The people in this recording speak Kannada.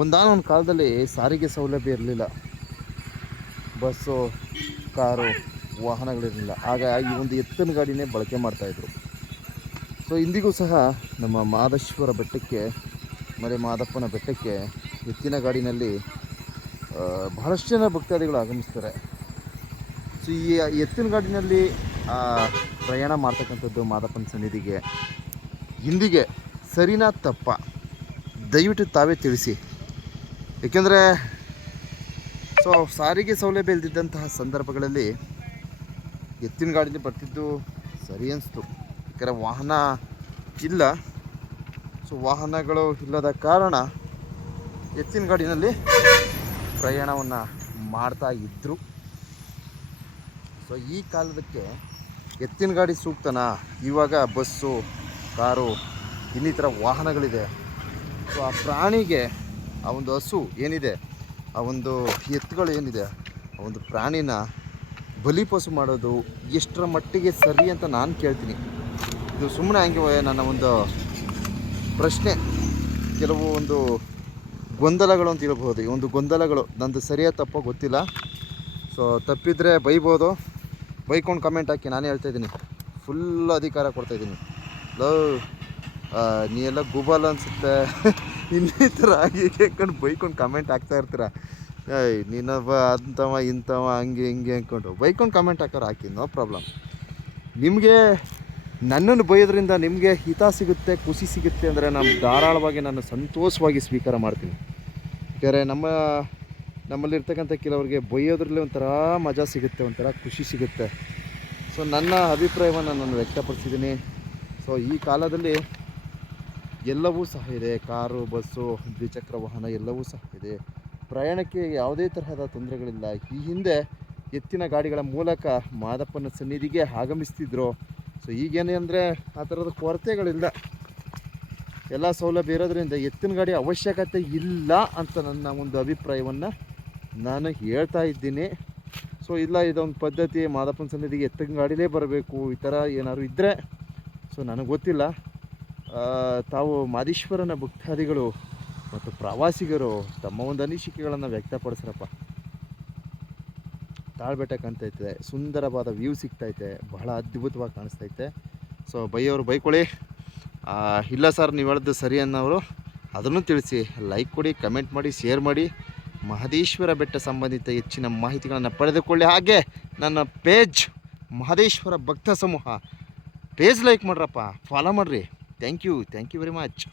ಒಂದಾನೊಂದು ಕಾಲದಲ್ಲಿ ಸಾರಿಗೆ ಸೌಲಭ್ಯ ಇರಲಿಲ್ಲ, ಬಸ್ಸು, ಕಾರು, ವಾಹನಗಳಿರಲಿಲ್ಲ. ಆಗ ಈ ಒಂದು ಎತ್ತಿನ ಗಾಡಿನೇ ಬಳಕೆ ಮಾಡ್ತಾಯಿದ್ರು. ಸೊ ಇಂದಿಗೂ ಸಹ ನಮ್ಮ ಮಹದೇಶ್ವರ ಬೆಟ್ಟಕ್ಕೆ, ಮಲೆ ಮಾದಪ್ಪನ ಬೆಟ್ಟಕ್ಕೆ ಎತ್ತಿನ ಗಾಡಿನಲ್ಲಿ ಬಹಳಷ್ಟು ಜನ ಭಕ್ತಾದಿಗಳು ಆಗಮಿಸ್ತಾರೆ. ಸೊ ಈ ಎತ್ತಿನ ಗಾಡಿನಲ್ಲಿ ಪ್ರಯಾಣ ಮಾಡ್ತಕ್ಕಂಥದ್ದು ಮಾದಪ್ಪನ ಸನ್ನಿಧಿಗೆ ಇಂದಿಗೆ ಸರಿನಾ ತಪ್ಪ, ದಯವಿಟ್ಟು ತಾವೇ ತಿಳಿಸಿ. ಏಕೆಂದರೆ ಸಾರಿಗೆ ಸೌಲಭ್ಯ ಇಲ್ಲದಿದ್ದಂತಹ ಸಂದರ್ಭಗಳಲ್ಲಿ ಎತ್ತಿನ ಗಾಡಿಲಿ ಬರ್ತಿದ್ದು ಸರಿ ಅನಿಸ್ತು. ಯಾಕಂದರೆ ವಾಹನ ಇಲ್ಲ, ಸೊ ವಾಹನಗಳು ಇಲ್ಲದ ಕಾರಣ ಎತ್ತಿನ ಗಾಡಿನಲ್ಲಿ ಪ್ರಯಾಣವನ್ನು ಮಾಡ್ತಾ ಇದ್ದರು. ಸೊ ಈ ಕಾಲದಕ್ಕೆ ಎತ್ತಿನ ಗಾಡಿ ಸೂಕ್ತನಾ? ಇವಾಗ ಬಸ್ಸು, ಕಾರು, ಇನ್ನಿತರ ವಾಹನಗಳಿದೆ. ಸೊ ಆ ಪ್ರಾಣಿಗೆ, ಆ ಒಂದು ಹಸು ಏನಿದೆ, ಆ ಒಂದು ಎತ್ತುಗಳು ಏನಿದೆ, ಆ ಒಂದು ಪ್ರಾಣಿನ ಬಲಿಪಶು ಮಾಡೋದು ಎಷ್ಟರ ಮಟ್ಟಿಗೆ ಸರಿ ಅಂತ ನಾನು ಕೇಳ್ತೀನಿ. ಇದು ಸುಮ್ಮನೆ ಹಂಗೆ ನನ್ನ ಒಂದು ಪ್ರಶ್ನೆ. ಕೆಲವು ಒಂದು ಗೊಂದಲಗಳು ಅಂತ ಹೇಳ್ಬೋದು. ಈ ಒಂದು ಗೊಂದಲಗಳು ನಂದು ಸರಿಯಾದ ತಪ್ಪೋ ಗೊತ್ತಿಲ್ಲ. ಸೊ ತಪ್ಪಿದರೆ ಬೈಬೋದು, ಬೈಕೊಂಡು ಕಮೆಂಟ್ ಹಾಕಿ. ನಾನೇ ಹೇಳ್ತಾಯಿದ್ದೀನಿ, ಫುಲ್ ಅಧಿಕಾರ ಕೊಡ್ತಾಯಿದ್ದೀನಿ. ನೀ ಎಲ್ಲ ಗೂಬಲ್ ಅನಿಸುತ್ತೆ ಇನ್ನಿತರ ಆಗಿ ಕೇಳ್ಕೊಂಡು ಬೈಕೊಂಡು ಕಮೆಂಟ್ ಹಾಕ್ತಾ ಇರ್ತೀರ. ನೀನೊಬ್ಬ ಅಂಥವ ಇಂಥವ ಹಂಗೆ ಹಿಂಗೆ ಅಂದ್ಕೊಂಡು ಬೈಕೊಂಡು ಕಮೆಂಟ್ ಹಾಕೋರು ಹಾಕಿ, ನೋ ಪ್ರಾಬ್ಲಮ್. ನಿಮಗೆ ನನ್ನನ್ನು ಬೈಯೋದ್ರಿಂದ ನಿಮಗೆ ಹಿತ ಸಿಗುತ್ತೆ, ಖುಷಿ ಸಿಗುತ್ತೆ ಅಂದರೆ ನಾನು ಧಾರಾಳವಾಗಿ ನಾನು ಸಂತೋಷವಾಗಿ ಸ್ವೀಕಾರ ಮಾಡ್ತೀನಿ. ಯಾಕಂದರೆ ನಮ್ಮಲ್ಲಿರ್ತಕ್ಕಂಥ ಕೆಲವರಿಗೆ ಬೈಯೋದ್ರಲ್ಲಿ ಒಂಥರ ಮಜಾ ಸಿಗುತ್ತೆ, ಒಂಥರ ಖುಷಿ ಸಿಗುತ್ತೆ. ಸೊ ನನ್ನ ಅಭಿಪ್ರಾಯವನ್ನು ನಾನು ವ್ಯಕ್ತಪಡಿಸಿದ್ದೀನಿ. ಸೊ ಈ ಕಾಲದಲ್ಲಿ ಎಲ್ಲವೂ ಸಹ ಇದೆ, ಕಾರು, ಬಸ್ಸು, ದ್ವಿಚಕ್ರ ವಾಹನ ಎಲ್ಲವೂ ಸಹ ಇದೆ. ಪ್ರಯಾಣಕ್ಕೆ ಯಾವುದೇ ತರಹದ ತೊಂದರೆಗಳಿಲ್ಲ. ಈ ಹಿಂದೆ ಎತ್ತಿನ ಗಾಡಿಗಳ ಮೂಲಕ ಮಾದಪ್ಪನ ಸನ್ನಿಧಿಗೆ ಆಗಮಿಸ್ತಿದ್ರು. ಸೊ ಈಗೇನೇ ಅಂದರೆ ಆ ಥರದ ಕೊರತೆಗಳಿಲ್ಲ, ಎಲ್ಲ ಸೌಲಭ್ಯ ಇರೋದ್ರಿಂದ ಎತ್ತಿನ ಗಾಡಿ ಅವಶ್ಯಕತೆ ಇಲ್ಲ ಅಂತ ನನ್ನ ಒಂದು ಅಭಿಪ್ರಾಯವನ್ನು ನಾನು ಹೇಳ್ತಾ ಇದ್ದೀನಿ. ಸೊ ಇಲ್ಲ, ಇದೊಂದು ಪದ್ಧತಿ, ಮಾದಪ್ಪನ ಸನ್ನಿಧಿಗೆ ಎತ್ತಿನ ಗಾಡಿಲೇ ಬರಬೇಕು, ಈ ಥರ ಏನಾದ್ರು ಇದ್ದರೆ ಸೊ ನನಗೆ ಗೊತ್ತಿಲ್ಲ. ತಾವು ಮಹದೇಶ್ವರನ ಭಕ್ತಾದಿಗಳು ಮತ್ತು ಪ್ರವಾಸಿಗರು ತಮ್ಮ ಒಂದು ಅನಿಸಿಕೆಗಳನ್ನು ವ್ಯಕ್ತಪಡಿಸ್ರಪ್ಪ. ತಾಳ್ಬೆಟ್ಟ ಕಾಣ್ತೈತೆ, ಸುಂದರವಾದ ವ್ಯೂ ಸಿಗ್ತೈತೆ, ಬಹಳ ಅದ್ಭುತವಾಗಿ ಕಾಣಿಸ್ತೈತೆ. ಸೊ ಬೈಯೋರು ಬೈಕೊಳ್ಳಿ, ಇಲ್ಲ ಸರ್ ನೀವು ಹೇಳಿದ್ದು ಸರಿ ಅನ್ನೋರು ಅದನ್ನು ತಿಳಿಸಿ. ಲೈಕ್ ಕೊಡಿ, ಕಮೆಂಟ್ ಮಾಡಿ, ಶೇರ್ ಮಾಡಿ. ಮಹದೇಶ್ವರ ಬೆಟ್ಟ ಸಂಬಂಧಿತ ಹೆಚ್ಚಿನ ಮಾಹಿತಿಗಳನ್ನು ಪಡೆದುಕೊಳ್ಳಿ. ಹಾಗೆ ನನ್ನ ಪೇಜ್ ಮಹದೇಶ್ವರ ಭಕ್ತ ಸಮೂಹ ಪೇಜ್ ಲೈಕ್ ಮಾಡ್ರಪ್ಪ, ಫಾಲೋ ಮಾಡಿರಿ. Thank you very much.